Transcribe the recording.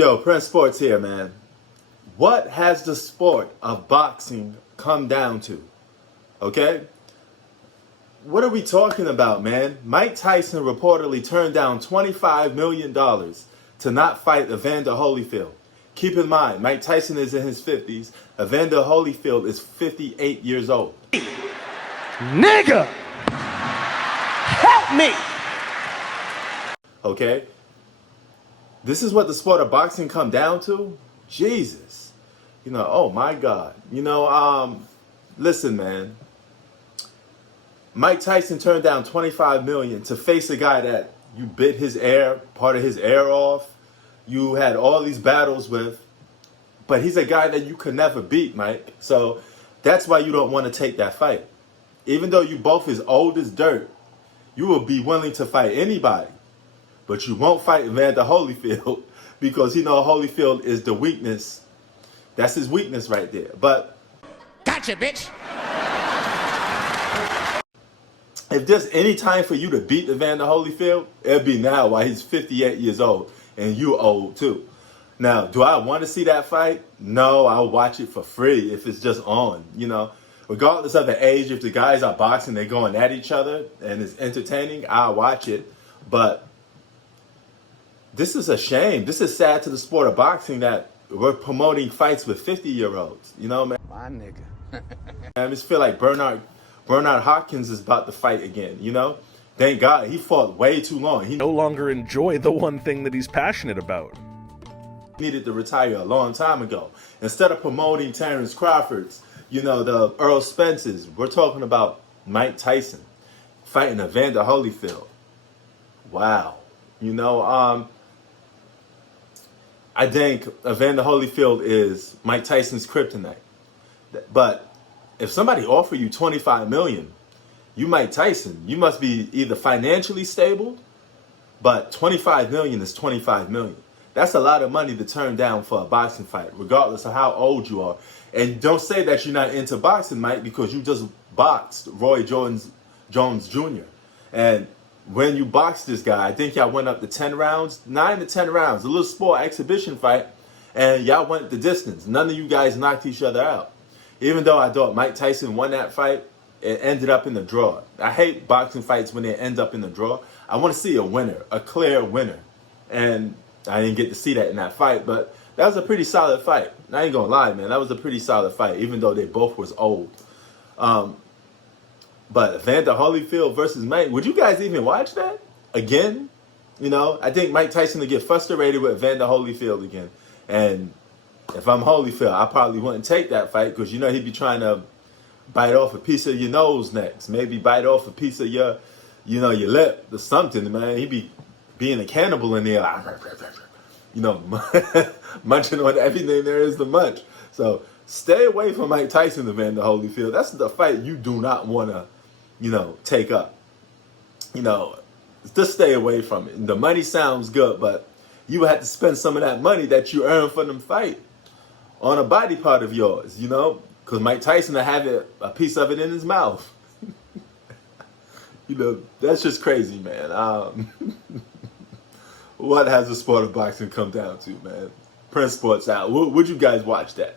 Yo, Prince Sports here, man. What has the sport of boxing come down to? Okay? What are we talking about, man? Mike Tyson reportedly turned down $25 million to not fight Evander Holyfield. Keep in mind, Mike Tyson is in his 50s. Evander Holyfield is 58 years old. Nigga! Help me! Okay? This is what the sport of boxing come down to? Jesus. Oh my God. Listen, man. Mike Tyson turned down $25 million to face a guy that you bit part of his ear off. You had all these battles with, but he's a guy that you could never beat, Mike. So that's why you don't want to take that fight. Even though you both is old as dirt, you will be willing to fight anybody. But you won't fight Evander Holyfield because Holyfield is the weakness. That's his weakness right there. But Gotcha, bitch! if there's any time for you to beat Evander Holyfield, it'll be now while he's 58 years old and you old too. Now, do I want to see that fight? No, I'll watch it for free if it's just on, Regardless of the age, if the guys are boxing, they're going at each other and it's entertaining, I'll watch it. But this is a shame. This is sad to the sport of boxing that we're promoting fights with 50-year-olds. Man. My nigga. I just feel like Bernard Hopkins is about to fight again, Thank God. He fought way too long. He no longer enjoy the one thing that he's passionate about. Needed to retire a long time ago. Instead of promoting Terrence Crawford's, the Earl Spence's, we're talking about Mike Tyson fighting Evander Holyfield. Wow. I think Evander Holyfield is Mike Tyson's kryptonite. But if somebody offered you $25 million, you Mike Tyson, you must be either financially stable, but $25 million is $25 million. That's a lot of money to turn down for a boxing fight, regardless of how old you are. And don't say that you're not into boxing, Mike, because you just boxed Roy Jones Jr. And when you boxed this guy, I think y'all went up to 10 rounds, 9 to 10 rounds, a little sport exhibition fight, and y'all went the distance. None of you guys knocked each other out. Even though I thought Mike Tyson won that fight, it ended up in the draw. I hate boxing fights when they end up in the draw. I want to see a winner, a clear winner. And I didn't get to see that in that fight, but that was a pretty solid fight. I ain't gonna lie, man. That was a pretty solid fight, even though they both was old. But Evander Holyfield versus Mike, would you guys even watch that again? I think Mike Tyson would get frustrated with Evander Holyfield again. And if I'm Holyfield, I probably wouldn't take that fight because, he'd be trying to bite off a piece of your nose next. Maybe bite off a piece of your lip or something, man. He'd be being a cannibal in there, munching on everything there is to munch. So stay away from Mike Tyson, Evander Holyfield. That's the fight you do not want to, take up. Just stay away from it. The money sounds good, but you have to spend some of that money that you earn from them fight on a body part of yours, because Mike Tyson will have a piece of it in his mouth. That's just crazy, man. What has the sport of boxing come down to, man? Prince Sports out. Would you guys watch that?